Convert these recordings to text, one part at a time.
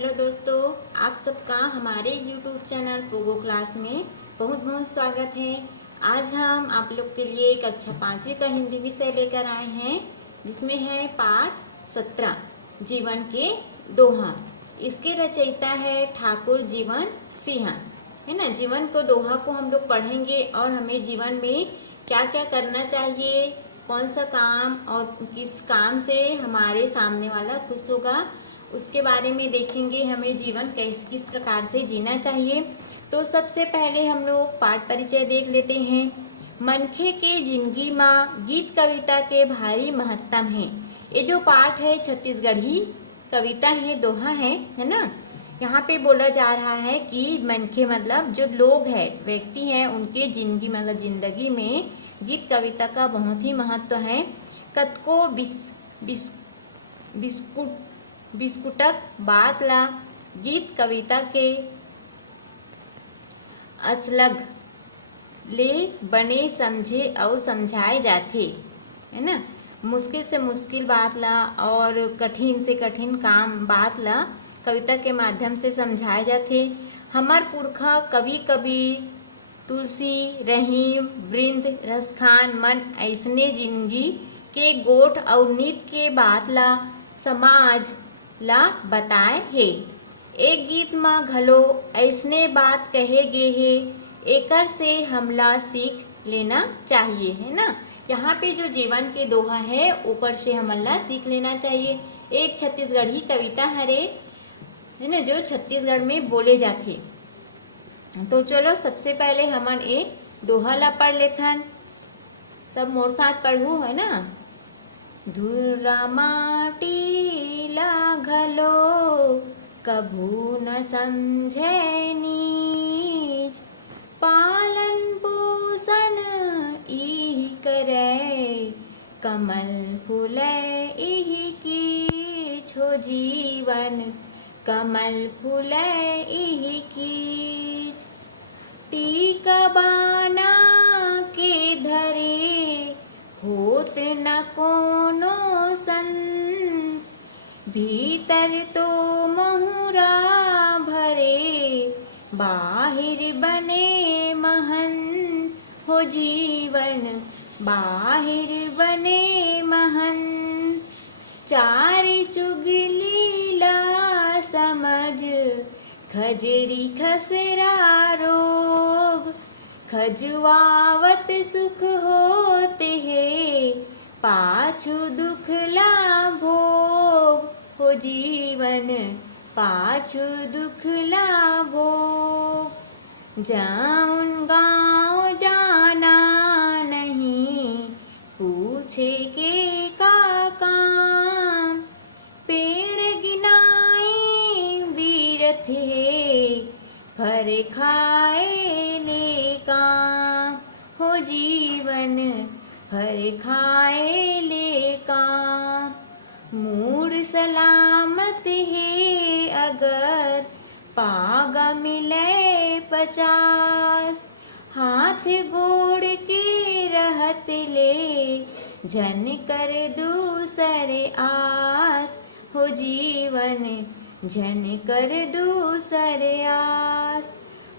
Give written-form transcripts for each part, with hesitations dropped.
Hello दोस्तों, आप सबका हमारे YouTube चैनल पोगो क्लास में बहुत बहुत स्वागत है। आज हम आप लोग के लिए कक्षा 5वीं का हिंदी विषय लेकर आए हैं, जिसमें है पाठ 17 जीवन के दोहा। इसके रचयिता है ठाकुर जीवन सिंह, है ना। जीवन को दोहा को हम लोग पढ़ेंगे और हमें जीवन में क्या क्या करना चाहिए, कौन सा काम और किस काम से हमारे सामने वाला खुश होगा, उसके बारे में देखेंगे। हमें जीवन किस प्रकार से जीना चाहिए। तो सबसे पहले हम लोग पाठ परिचय देख लेते हैं। मनखे के जिंदगी माँ गीत कविता के भारी महत्तम है। ये जो पाठ है छत्तीसगढ़ी कविता है, दोहा है ना। यहाँ पे बोला जा रहा है कि मनखे मतलब जो लोग है, व्यक्ति हैं, उनके जिंदगी मतलब जिंदगी में गीत कविता का बहुत ही महत्व है। कतको बिस्कुटक बात ला गीत कविता के असलग ले बने समझे और समझाए जाते, है ना। मुश्किल से मुश्किल बात ला और कठिन से कठिन काम बात ला कविता के माध्यम से समझाए जाते। हमार पुरखा कभी कभी तुलसी रहीम वृंद रसखान मन ऐसने जिंदगी के गोठ और नीत के बात ला समाज ला बताए हे। एक गीत माँ घलो ऐसने बात कहे गे हे, एकर से हमला सीख लेना चाहिए, है ना। यहाँ पे जो जीवन के दोहा है ऊपर से हमला सीख लेना चाहिए। एक छत्तीसगढ़ी कविता हरे, है ना, जो छत्तीसगढ़ में बोले जाते। तो चलो सबसे पहले हमन एक दोहा ला पढ़ लेथन। सब मोर साथ पढ़ू, है ना। धुर्रा माटी ला घलो कभू न समझे नीच, पालन पोषण इहि करे कमल फूले इहि कीच हो जीवन, कमल फूले इहि कीच। टीका बाना के धरे होत न कोनो सन, भीतर तो महुरा भरे बाहिर बने महन हो जीवन, बाहिर बने महन। चार चुगली ला समझ खजरी खसरा रोग, खजुआवत सुख होते है पाछू दुख ला भोग हो जीवन, पाछू दुख ला भोग। जाऊन गाँव जाना नहीं पूछे के का काम, पेड़ गिनाए बीरथ है फर खाए ले काम हो जीवन, फर खाए ले काम। मूड सलामत है अगर पागा मिले 50, हाथ गोड़ के रहत ले जन कर दूसरे आस हो जीवन, जन कर दूसरे आस।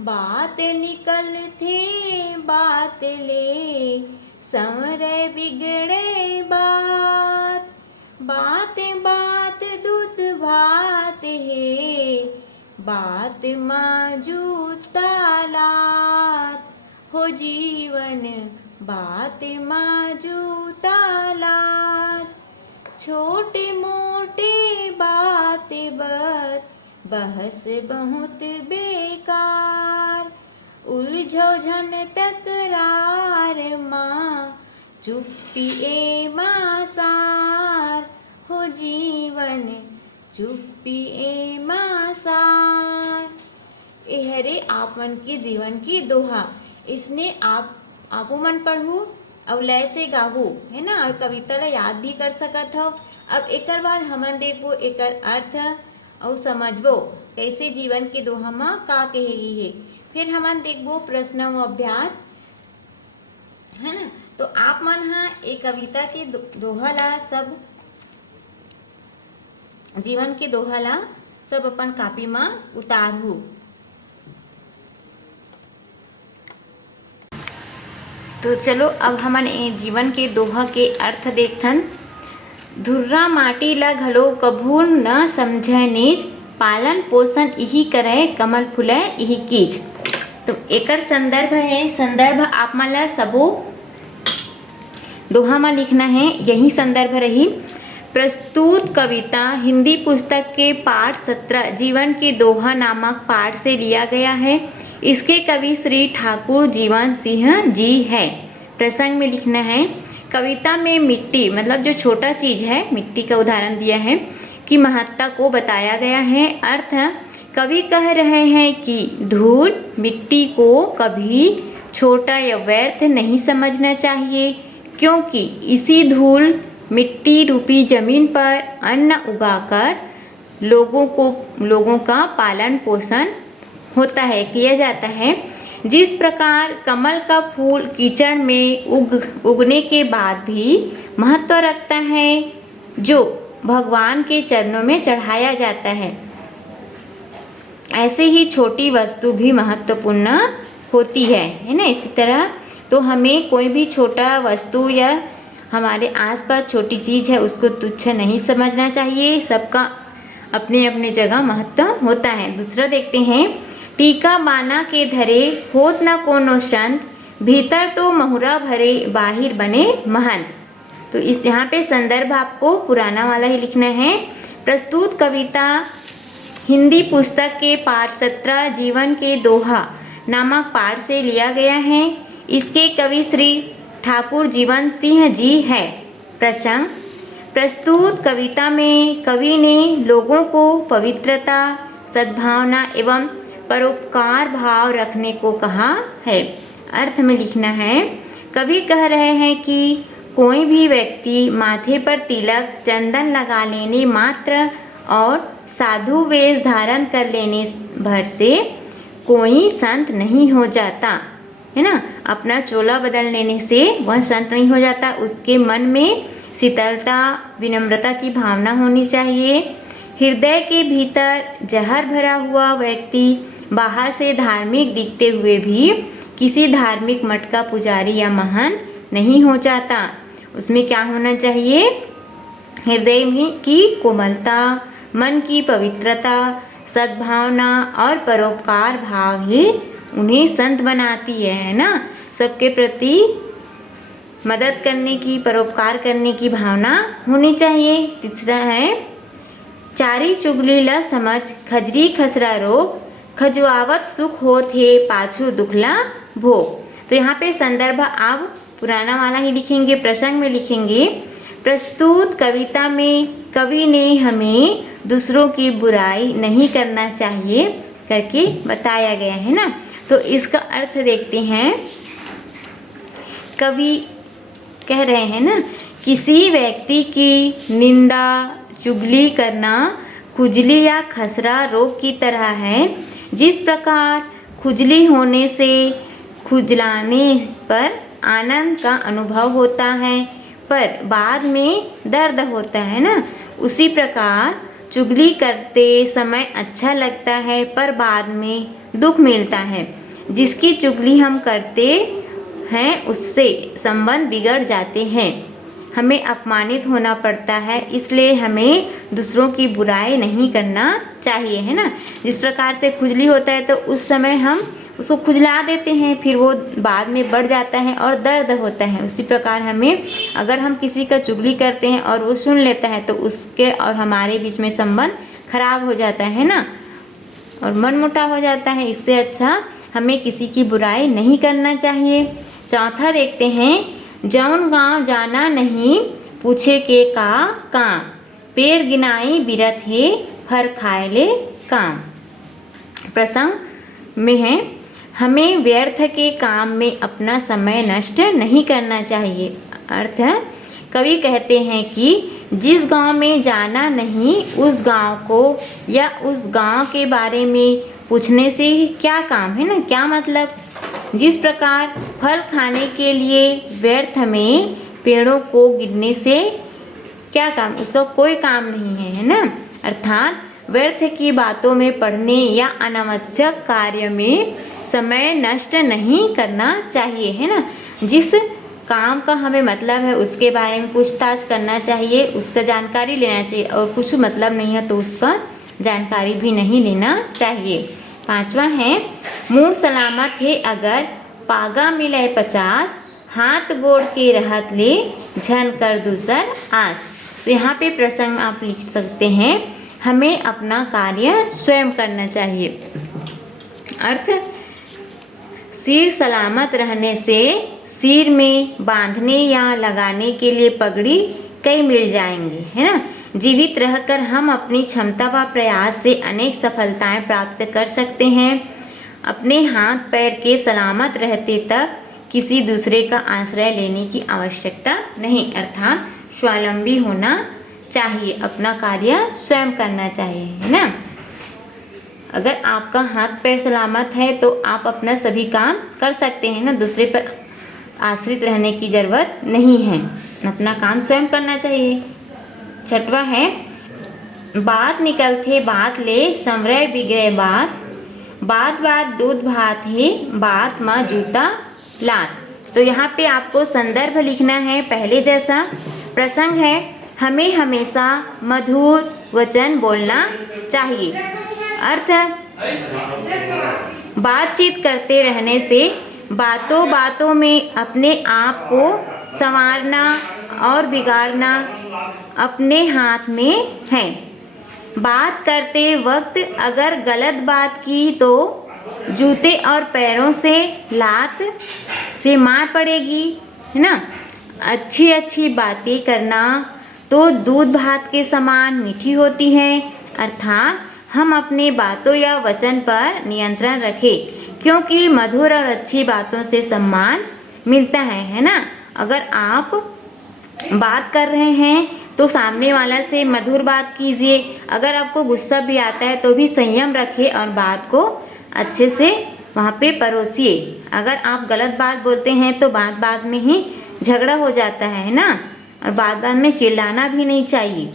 बात निकल थे बात ले संवरे बिगड़े बात, बात बात दूत भात है बात माजूता लात हो जीवन, बात माजूता लात। छोटे मोटे बात बर बहस बहुत बेकार, उलझो झन तकरार माँ चुप्पी ए माँ सार हो जीवन, चुप्पी ए माँ सार। हरे आप मन के जीवन की दोहा, इसने आपो मन पढ़ू और लय से गाहू, है ना, और कविता ला याद भी कर सकत हो। अब एकर बाद हमन देखबो एकर अर्थ और समझबो कैसे जीवन के दोहा में का कहेगी है। फिर हमन देखबो प्रश्न और अभ्यास, है ना। तो आप मन हा एक कविता के दोहा ला, सब जीवन के दोहा ला सब अपन कॉपी में उतारू। तो चलो अब हमन ए जीवन के दोहा के अर्थ देखथन। धुर्रा माटी ला घलो कभू न समझै नीच, पालन पोषण इही करे कमल फुले इही कीज। तो एकर संदर्भ है, संदर्भ आप मन ला सबो दोहा में लिखना है, यही संदर्भ रही। प्रस्तुत कविता हिंदी पुस्तक के पाठ 17 जीवन के दोहा नामक पाठ से लिया गया है। इसके कवि श्री ठाकुर जीवन सिंह जी है। प्रसंग में लिखना है, कविता में मिट्टी मतलब जो छोटा चीज है, मिट्टी का उदाहरण दिया है कि महत्ता को बताया गया है। अर्थ, कवि कह रहे हैं कि धूल मिट्टी को कभी छोटा या व्यर्थ नहीं समझना चाहिए, क्योंकि इसी धूल मिट्टी रूपी जमीन पर अन्न उगाकर लोगों का पालन पोषण होता है, किया जाता है। जिस प्रकार कमल का फूल कीचड़ में उगने के बाद भी महत्व रखता है, जो भगवान के चरणों में चढ़ाया जाता है, ऐसे ही छोटी वस्तु भी महत्वपूर्ण होती है ना। इसी तरह तो हमें कोई भी छोटा वस्तु या हमारे आसपास छोटी चीज़ है उसको तुच्छ नहीं समझना चाहिए। सबका अपने अपने जगह महत्व होता है। दूसरा देखते हैं, टीका बाना के धरे होत न कोनो संत, भीतर तो महुरा भरे बाहिर बने महंत। तो इस यहाँ पे संदर्भ आपको पुराना वाला ही लिखना है। प्रस्तुत कविता हिंदी पुस्तक के पाठ 17 जीवन के दोहा नामक पाठ से लिया गया है। इसके कवि श्री ठाकुर जीवन सिंह जी है। प्रसंग, प्रस्तुत कविता में कवि ने लोगों को पवित्रता, सद्भावना एवं परोपकार भाव रखने को कहा है। अर्थ में लिखना है, कवि कह रहे हैं कि कोई भी व्यक्ति माथे पर तिलक चंदन लगा लेने मात्र और साधु वेश धारण कर लेने भर से कोई संत नहीं हो जाता, है ना। अपना चोला बदल लेने से वह संत नहीं हो जाता। उसके मन में शीतलता, विनम्रता की भावना होनी चाहिए। हृदय के भीतर जहर भरा हुआ व्यक्ति बाहर से धार्मिक दिखते हुए भी किसी धार्मिक मठ का पुजारी या महंत नहीं हो जाता। उसमें क्या होना चाहिए, हृदय की कोमलता, मन की पवित्रता, सद्भावना और परोपकार भाव ही उन्हें संत बनाती है ना। सबके प्रति मदद करने की, परोपकार करने की भावना होनी चाहिए। तीसरा है, चारी चुगली ल समझ खजरी खसरा रोग, खजुआवत सुख होत है पाछू दुखला भोग। तो यहाँ पे संदर्भ आप पुराना वाला ही लिखेंगे, प्रसंग में लिखेंगे। प्रस्तुत कविता में कवि ने हमें दूसरों की बुराई नहीं करना चाहिए करके बताया गया है ना। तो इसका अर्थ देखते हैं। कवि कह रहे हैं ना, किसी व्यक्ति की निंदा चुगली करना खुजली या खसरा रोग की तरह है। जिस प्रकार खुजली होने से खुजलाने पर आनंद का अनुभव होता है पर बाद में दर्द होता है ना, उसी प्रकार चुगली करते समय अच्छा लगता है पर बाद में दुख मिलता है। जिसकी चुगली हम करते हैं उससे संबंध बिगड़ जाते हैं, हमें अपमानित होना पड़ता है। इसलिए हमें दूसरों की बुराई नहीं करना चाहिए, है ना। जिस प्रकार से खुजली होता है तो उस समय हम उसको खुजला देते हैं, फिर वो बाद में बढ़ जाता है और दर्द होता है। उसी प्रकार हमें, अगर हम किसी का चुगली करते हैं और वो सुन लेता है तो उसके और हमारे बीच में संबंध खराब हो जाता है ना, और मनमुटाव हो जाता है। इससे अच्छा हमें किसी की बुराई नहीं करना चाहिए। चौथा देखते हैं, जौन गाँव जाना नहीं पूछे के का काम, पेड़ गिनाई बिरत है फर खाए ले काम। प्रसंग में है, हमें व्यर्थ के काम में अपना समय नष्ट नहीं करना चाहिए। अर्थ है, कवि कहते हैं कि जिस गांव में जाना नहीं उस गांव को या उस गांव के बारे में पूछने से क्या काम, है ना। क्या मतलब, जिस प्रकार फल खाने के लिए व्यर्थ में पेड़ों को गिरने से क्या काम, उसका कोई काम नहीं है, है ना। अर्थात व्यर्थ की बातों में पढ़ने या अनावश्यक कार्य में समय नष्ट नहीं करना चाहिए, है ना। जिस काम का हमें मतलब है उसके बारे में पूछताछ करना चाहिए, उसका जानकारी लेना चाहिए, और कुछ मतलब नहीं है तो उसका जानकारी भी नहीं लेना चाहिए। 5वां है, मूड सलामत है अगर पागा मिले 50, हाथ गोड़ के रहत ले झन कर दूसर आस। तो यहाँ पे प्रसंग आप लिख सकते हैं, हमें अपना कार्य स्वयं करना चाहिए। अर्थ, सिर सलामत रहने से सिर में बांधने या लगाने के लिए पगड़ी कई मिल जाएंगी, है ना। जीवित रहकर हम अपनी क्षमता व प्रयास से अनेक सफलताएं प्राप्त कर सकते हैं। अपने हाथ पैर के सलामत रहते तक किसी दूसरे का आश्रय लेने की आवश्यकता नहीं, अर्थात स्वावलंबी होना चाहिए, अपना कार्य स्वयं करना चाहिए, है ना। अगर आपका हाथ पैर सलामत है तो आप अपना सभी काम कर सकते हैं ना, दूसरे पर आश्रित रहने की ज़रूरत नहीं है, अपना काम स्वयं करना चाहिए। 6वां है, बात निकलते बात ले समरय बिगड़े बात, बात बात दूध भात है बात माँ जूता लात। तो यहाँ पे आपको संदर्भ लिखना है पहले जैसा। प्रसंग है, हमें हमेशा मधुर वचन बोलना चाहिए। अर्थ, बातचीत करते रहने से बातों बातों में अपने आप को संवारना और बिगाड़ना अपने हाथ में है। बात करते वक्त अगर गलत बात की तो जूते और पैरों से लात से मार पड़ेगी, है ना। अच्छी अच्छी बातें करना तो दूध भात के समान मीठी होती है, अर्थात हम अपने बातों या वचन पर नियंत्रण रखें, क्योंकि मधुर और अच्छी बातों से सम्मान मिलता है ना। अगर आप बात कर रहे हैं तो सामने वाला से मधुर बात कीजिए। अगर आपको गुस्सा भी आता है तो भी संयम रखिए और बात को अच्छे से वहाँ पे परोसिए। अगर आप गलत बात बोलते हैं तो बात बात में ही झगड़ा हो जाता है ना, और बात बात में चिल्लाना भी नहीं चाहिए।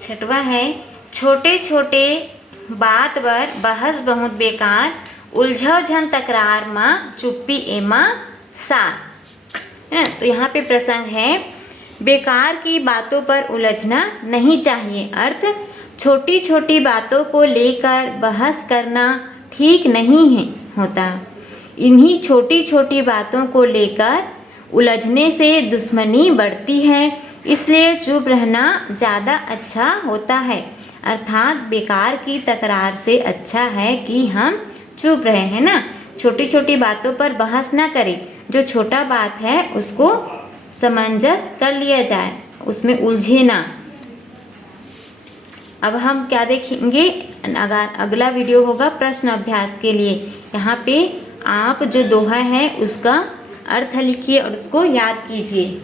6वां है, छोटे छोटे बात बर बहस बहुत बेकार, उलझो झन तकरार माँ चुप्पी एमा सार, है ना। तो यहाँ पे प्रसंग है, बेकार की बातों पर उलझना नहीं चाहिए। अर्थ, छोटी छोटी बातों को लेकर बहस करना ठीक नहीं है होता। इन्हीं छोटी छोटी बातों को लेकर उलझने से दुश्मनी बढ़ती है, इसलिए चुप रहना ज़्यादा अच्छा होता है। अर्थात बेकार की तकरार से अच्छा है कि हम चुप रहे, है ना। छोटी छोटी बातों पर बहस ना करें, जो छोटा बात है उसको सामंजस्य कर लिया जाए, उसमें उलझे ना। अब हम क्या देखेंगे, अगला वीडियो होगा प्रश्न अभ्यास के लिए। यहाँ पे आप जो दोहा है उसका अर्थ लिखिए और उसको याद कीजिए।